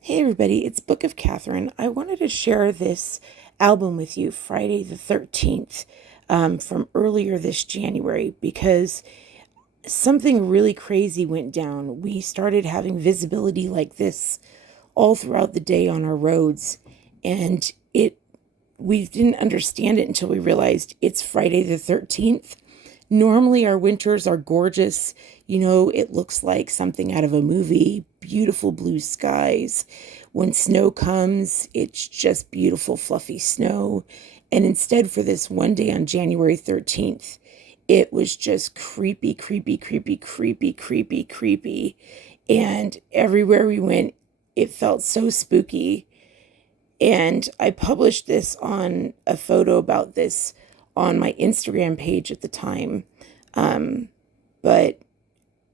Hey everybody, it's Book of Catherine. I wanted to share this album with you, Friday the 13th, from earlier this January, because something really crazy went down. We started having visibility like this all throughout the day on our roads, and we didn't understand it until we realized it's Friday the 13th. Normally, our winters are gorgeous. It looks like something out of a movie, beautiful blue skies. When snow comes, it's just beautiful, fluffy snow. And instead, for this one day on January 13th, it was just creepy, creepy, creepy, creepy, creepy, creepy. And everywhere we went, it felt so spooky. And I published this on a photo about this on my Instagram page at the time. Um, but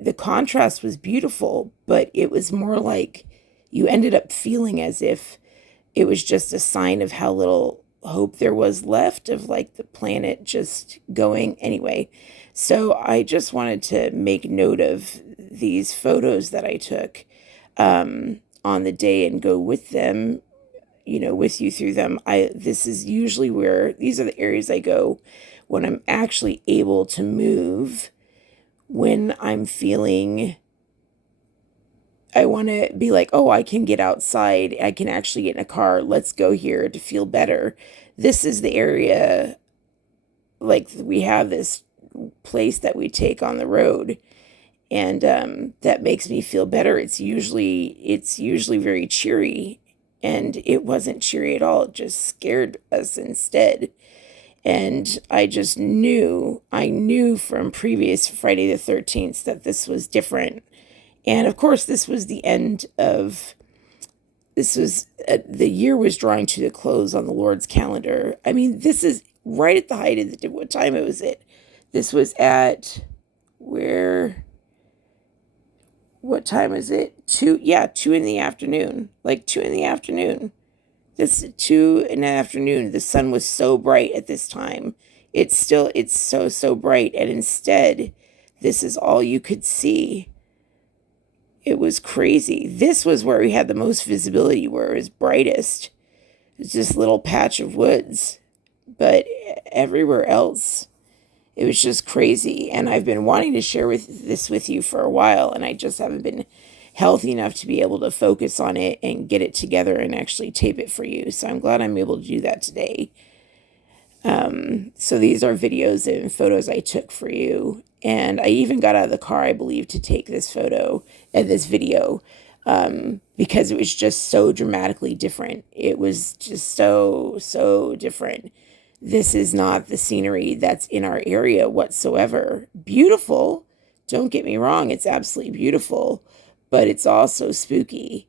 the contrast was beautiful, but it was more like you ended up feeling as if it was just a sign of how little hope there was left of like the planet just going anyway. So I just wanted to make note of these photos that I took on the day and go with them, with you through them. This is usually where these are the areas I go when I'm actually able to move, when I'm feeling I want to be like, oh, I can get outside. I can actually get in a car. Let's go here to feel better. This is the area, like, we have this place that we take on the road, and that makes me feel better. It's usually very cheery, and it wasn't cheery at all. It just scared us instead. And I knew from previous Friday the 13th that this was different. And of course, the year was drawing to the close on the Lord's calendar. I mean, this is right at the height of what time it was it? This was at where, what time is it? Two in the afternoon, like 2 in the afternoon. This 2 in the afternoon, the sun was so bright at this time. It's so bright. And instead, this is all you could see. It was crazy. This was where we had the most visibility, where it was brightest. It's just a little patch of woods. But everywhere else, it was just crazy. And I've been wanting to share this with you for a while, and I just haven't been healthy enough to be able to focus on it and get it together and actually tape it for you. So I'm glad I'm able to do that today. So these are videos and photos I took for you. And I even got out of the car, I believe, to take this photo and this video, because it was just so dramatically different. It was just so, so different. This is not the scenery that's in our area whatsoever. Beautiful. Don't get me wrong. It's absolutely beautiful, but it's also spooky.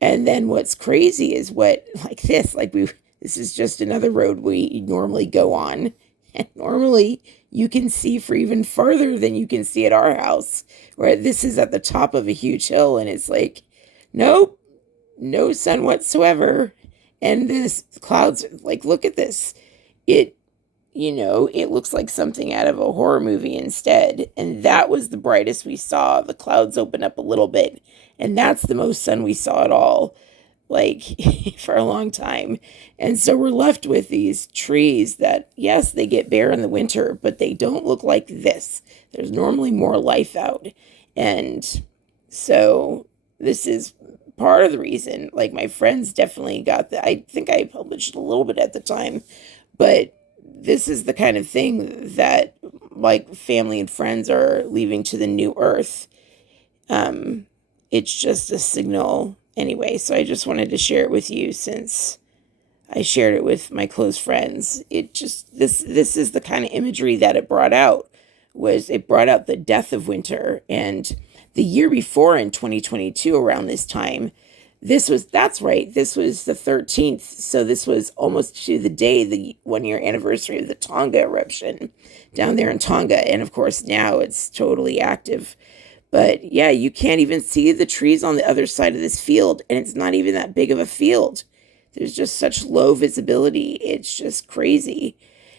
And then what's crazy is this is just another road we normally go on. And normally you can see for even farther than you can see at our house, where this is at the top of a huge hill, and it's like, nope, no sun whatsoever. And this clouds, like, look at this. It, it looks like something out of a horror movie instead. And that was the brightest we saw. The clouds open up a little bit, and that's the most sun we saw at all, like, for a long time. And so we're left with these trees that, yes, they get bare in the winter, but they don't look like this. There's normally more life out. And so this is part of the reason. Like, my friends definitely got that. I think I published a little bit at the time, but this is the kind of thing that, like, family and friends are leaving to the new earth. It's just a signal anyway. So I just wanted to share it with you, since I shared it with my close friends. It just, this is the kind of imagery that it brought out the death of winter. And the year before, in 2022, around this time, that's right, this was the 13th. So this was almost to the day, the 1 year anniversary of the Tonga eruption down there in Tonga. And of course, now it's totally active. But yeah, you can't even see the trees on the other side of this field, and it's not even that big of a field. There's just such low visibility. It's just crazy.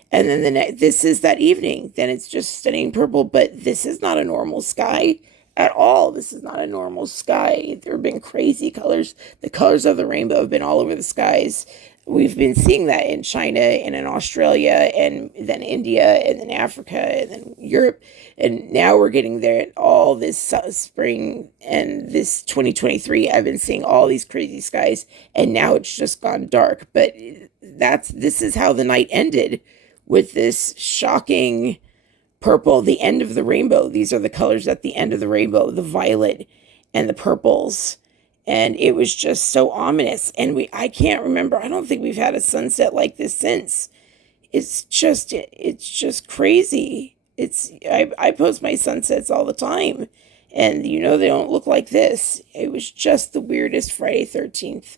And then this is that evening. Then it's just stunning purple, but this is not a normal sky at all. This is not a normal sky. There have been crazy colors. The colors of the rainbow have been all over the skies. We've been seeing that in China and in Australia and then India and then Africa and then Europe. And now we're getting there all this spring and this 2023. I've been seeing all these crazy skies and now it's just gone dark. But this is how the night ended, with this shocking purple, the end of the rainbow. These are the colors at the end of the rainbow, the violet and the purples. And it was just so ominous. And I can't remember. I don't think we've had a sunset like this since. It's just crazy. I post my sunsets all the time. And they don't look like this. It was just the weirdest Friday 13th.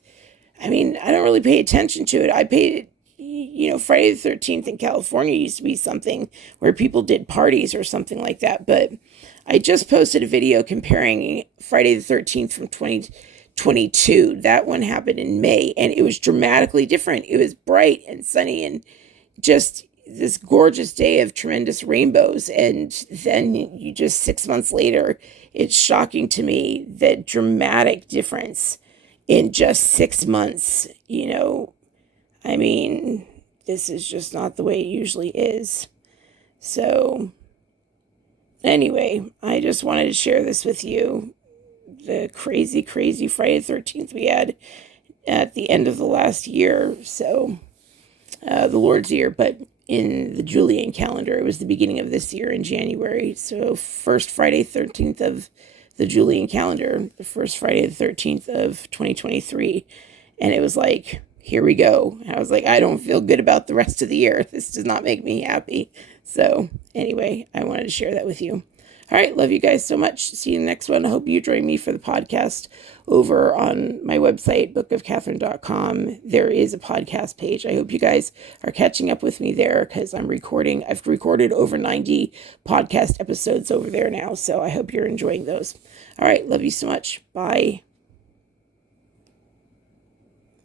I mean, I don't really pay attention to it. I paid Friday the 13th in California used to be something where people did parties or something like that. But I just posted a video comparing Friday the 13th from 2022. That one happened in May, and it was dramatically different. It was bright and sunny and just this gorgeous day of tremendous rainbows. And then you just 6 months later, it's shocking to me the dramatic difference in just 6 months. I mean, this is just not the way it usually is. So, anyway, I just wanted to share this with you. The crazy, crazy Friday the 13th we had at the end of the last year. So, the Lord's year, but in the Julian calendar, it was the beginning of this year in January. So, first Friday 13th of the Julian calendar, the first Friday the 13th of 2023. And it was like, here we go. I was like, I don't feel good about the rest of the year. This does not make me happy. So anyway, I wanted to share that with you. All right. Love you guys so much. See you in the next one. I hope you join me for the podcast over on my website, bookofcatherine.com. There is a podcast page. I hope you guys are catching up with me there because I've recorded over 90 podcast episodes over there now. So I hope you're enjoying those. All right. Love you so much. Bye.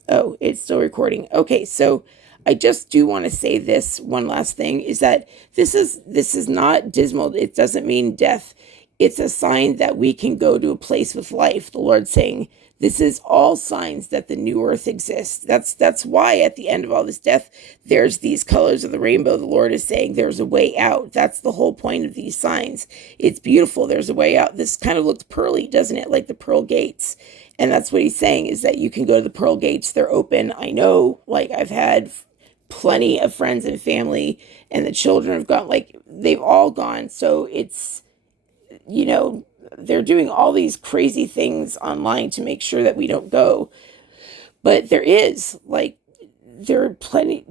Oh, it's still recording. Okay, so I just do want to say this one last thing is that this is not dismal. It doesn't mean death. It's a sign that we can go to a place with life. The Lord's saying this is all signs that the new earth exists. That's why at the end of all this death, there's these colors of the rainbow. The Lord is saying there's a way out. That's the whole point of these signs. It's beautiful. There's a way out. This kind of looks pearly, doesn't it? Like the pearl gates. And that's what he's saying is that you can go to the pearl gates. They're open. I know, like I've had plenty of friends and family and the children have gone, like they've all gone. So it's, they're doing all these crazy things online to make sure that we don't go. But there are plenty,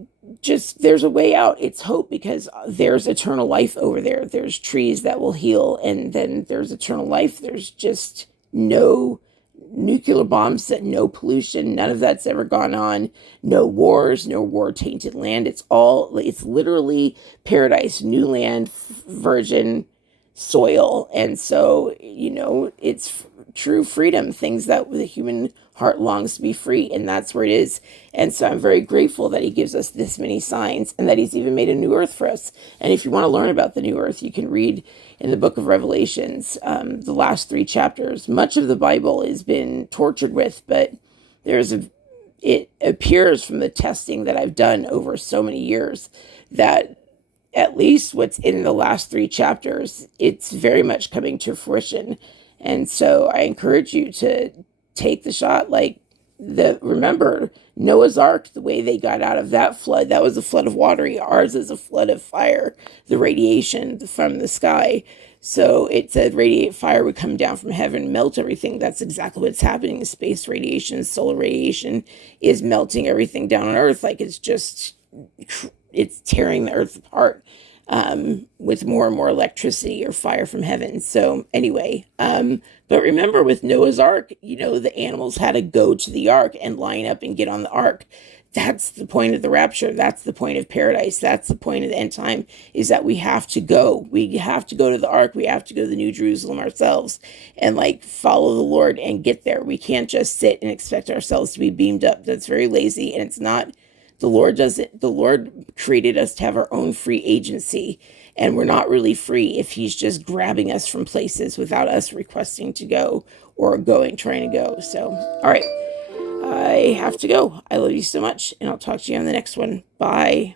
there's a way out. It's hope because there's eternal life over there. There's trees that will heal. And then there's eternal life. There's just no nuclear bombs, no pollution, none of that's ever gone on, no wars, no war-tainted land. It's literally paradise, new land, virgin soil. And so, it's true freedom, things that the human heart longs to be free, and that's where it is. And so I'm very grateful that he gives us this many signs and that he's even made a new earth for us. And if you want to learn about the new earth, you can read in the book of Revelations, the last 3 chapters. Much of the Bible has been tortured with, but it appears from the testing that I've done over so many years that at least what's in the last 3 chapters, it's very much coming to fruition. And so I encourage you to take the shot. Remember Noah's Ark, the way they got out of that flood, that was a flood of water. Ours is a flood of fire, the radiation from the sky. So it said fire would come down from heaven, melt everything. That's exactly what's happening. Space radiation, solar radiation is melting everything down on Earth. It's tearing the Earth apart. With more and more electricity or fire from heaven. So anyway, but remember with Noah's Ark, the animals had to go to the ark and line up and get on the ark. That's the point of the rapture. That's the point of paradise. That's the point of the end time, is that we have to go. We have to go to the ark. We have to go to the New Jerusalem ourselves and follow the Lord and get there. We can't just sit and expect ourselves to be beamed up. That's very lazy, and it's not. The Lord does it. The Lord created us to have our own free agency. And we're not really free if he's just grabbing us from places without us requesting to go or trying to go. So, all right, I have to go. I love you so much, and I'll talk to you on the next one. Bye.